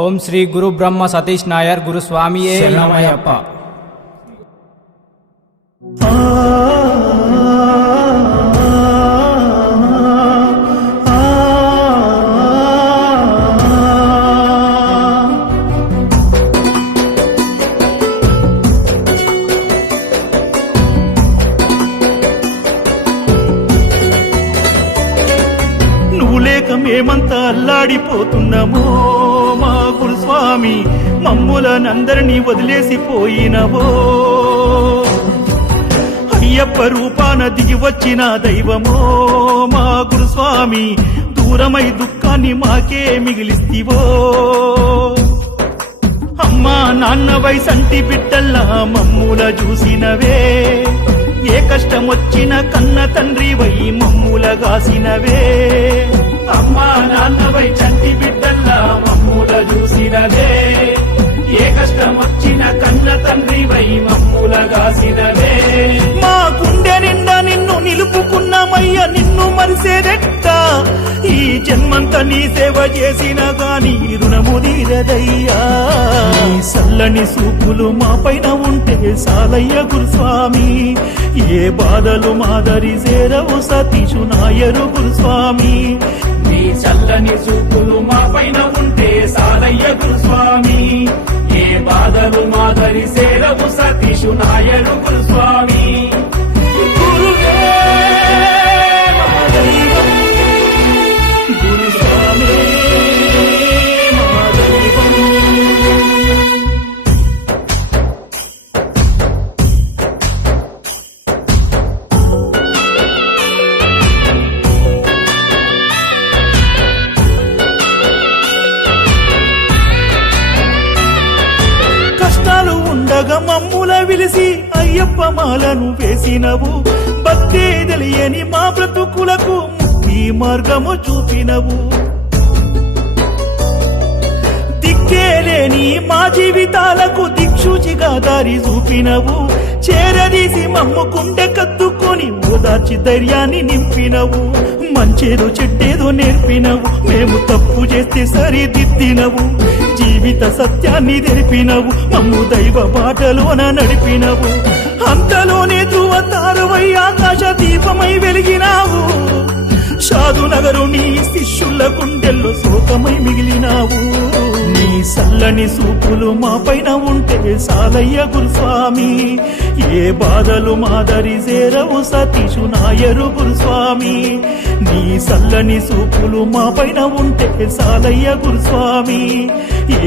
ఓం శ్రీ గురు బ్రహ్మ సతీష్ నాయర్ గురు స్వామియే శరణమయ్యప్ప. నువ్వు లేక మేమంతా అల్లాడిపోతున్నామో మా గురుస్వామి, మమ్ములనందరినీ వదిలేసిపోయినవో. అయ్యప్ప రూపాన దిగి వచ్చిన దైవమో మా గురుస్వామి, దూరమై దుఃఖాన్ని మాకే మిగిలిస్తివో. అమ్మా నాన్నవై సంటి బిడ్డల్లా మమ్ముల చూసినవే, ఏ కష్టం వచ్చిన కన్న తండ్రివై మమ్ముల గాసినవే. అమ్మా నాన్నవై చంటి బిడ్డల్లా మమ్ముల చూసినవే, ఏ కష్టం వచ్చిన కన్న తండ్రివై మమ్ముల గాసినవే. మా గుండె నిండా నిన్ను నిలుపుకున్నామయ్య, నిన్ను మరిసేదెట్ట. ఈ జన్మంతా నీ సేవ చేసిన గాని రుణము తీరదయ్యా. నీ సల్లని సూపులు మా పైన ఉంటే సాలయ్య గురుస్వామి, ఏ బాధలు మాదరి చేరవు సతీషు నాయరు గురుస్వామి. నీ చల్లని సూపులు మా పైన ఉంటే సాలయ్య గురుస్వామి, ఏ బాధలు మాదరి చేరవు సతీషు నాయరు గురుస్వామి. గురువే మా దైవం, గురుస్వామి మా దైవం. కష్టాలు ఉండగా మమ్ముల విలిసి అయ్యప్ప మాలను వేసినవు. భక్తే తెలియని మా బ్రతుకులకు ముక్తి మార్గము చూపినవు. దిక్కేలేని మా జీవితాలకు దిక్షుచిగా దారి చూపినవు. చేరదీసి మమ్ము గుండె కత్తుకొని ఓదార్చి ధైర్యాన్ని నింపినవు. మంచేదో చెడ్డేదో నేర్పినవు, మేము తప్పు చేస్తే సరిదిద్దినవు. జీవిత సత్యాన్ని తెలిపినవు, మమ్ము దైవ బాటలోన నడిపినవు. అంతలోనే ధృవతారవై ఆకాశ దీపమై వెలిగినావు. సాధు నగరు నీ శిష్యుల గుండెల్లో శోకమై మిగిలినావు. నీ సల్లని సూపులు మా పైన ఉంటే సాలయ్య గురుస్వామి, ఏ బాధలు మాదరి చేరవు సతీషు నాయరు గురుస్వామి. నీ సల్లని సూపులు మా పైన ఉంటే సాలయ్య గురుస్వామి,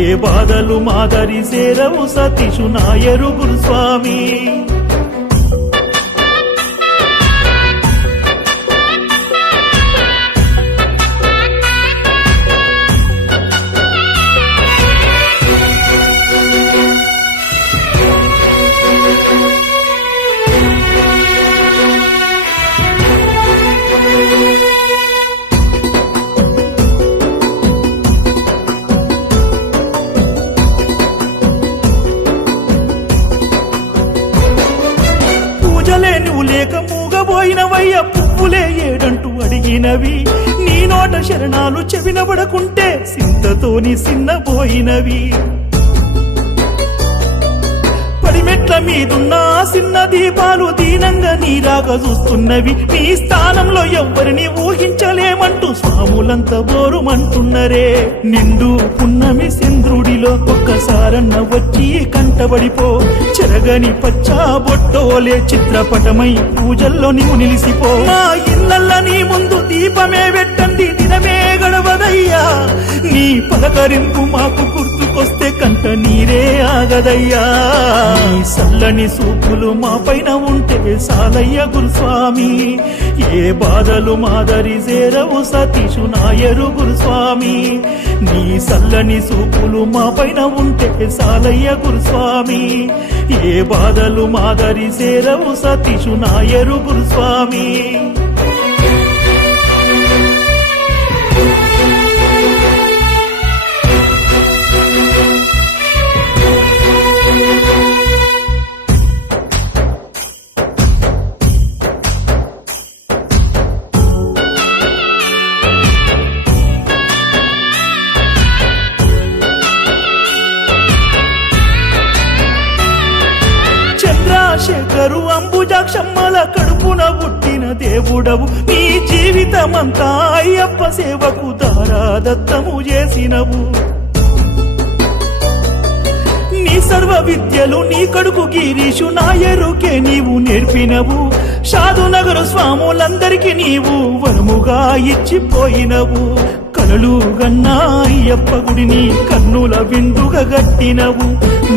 ఏ బాధలు మాదరి చేరవు సతీషు నాయరు గురుస్వామి. నువ్వు లేక మూగబోయినవయ్య, పువ్వులే ఏడంటూ అడిగినవి. నీ నోట శరణాలు చెవినబడకుంటే సింతతోని సిన్నబోయినవి. పడిమెట్ల మీదున్న సిన్న దీపాలు దీనంగా నీరాగా చూస్తున్నవి. నీ స్థానంలో ఎవ్వరిని ఊహించలేమంటూ స్వాములంతా బోరుమంటున్నరే. నిండు పున్నమి చంద్రుడిలో ఒక్కసారన్న వచ్చి కంటబడిపో. చెరగని పచ్చా బొట్టోలే చిత్రపటమై పూజల్లో నీవు నిలిసిపో. మా ఇళ్ళల్ల నీ ముందు దీపమే పెట్టండి, దినమే గడవదయ్యా. నీ పలకరింపు మాకు గుర్తుకొస్తే కంట నీరే ఆగదయ్యా. నీ సల్లని సూపులు మా పైన ఉంటే సాలయ్య గురుస్వామి, ఏ బాధలు మాదరి చేరవు సతీషు నాయరు గురుస్వామి. నీ సల్లని సూపులు మా పైన ఉంటే సాలయ్య గురుస్వామి, ఏ బాధలు మాదరి చేరవు సతీషు నాయరు గురుస్వామి. అలరు అంబుజాక్షమ్మల కడుపున పుట్టిన దేవుడవు నీ జీవితమంతా అయ్యప్ప సేవకు దారాదత్తము చేసినవు నీ సర్వ విద్యలు నీ కడుకు గిరీషు నాయరుకే నీవు నేర్పినవు షాదునగరు స్వాములందరికీ నీవు వరముగా ఇచ్చిపోయినవు కలలు గన్నా అయ్యప్ప గుడిని కన్నుల విందుగా గట్టినవు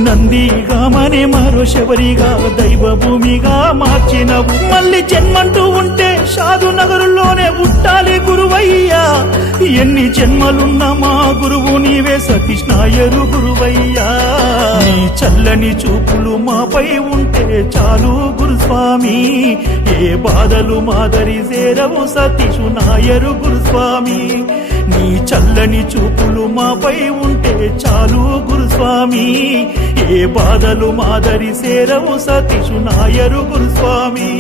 నందిగామనే మరో శబరిగా దైవ భూమిగా మార్చినవు మళ్ళీ జన్మంటూ ఉంటే షాదునగరులోనే పుట్టాలి గురువయ్యా ఎన్ని జన్మలున్నా మా గురువు నీవే సతీష్ నాయరు గురువయ్యా నీ చల్లని చూపులు మాపై ఉంటే చాలు గురుస్వామి ఏ బాధలు మాదరి సేరవు సతీషు నాయరు గురుస్వామి నీ చల్లని చూపులు మాపై ఉంటే చాలు గురుస్వామి ఏ బాధలు మాదరి సేరవు సతీషు నాయరు గురుస్వామి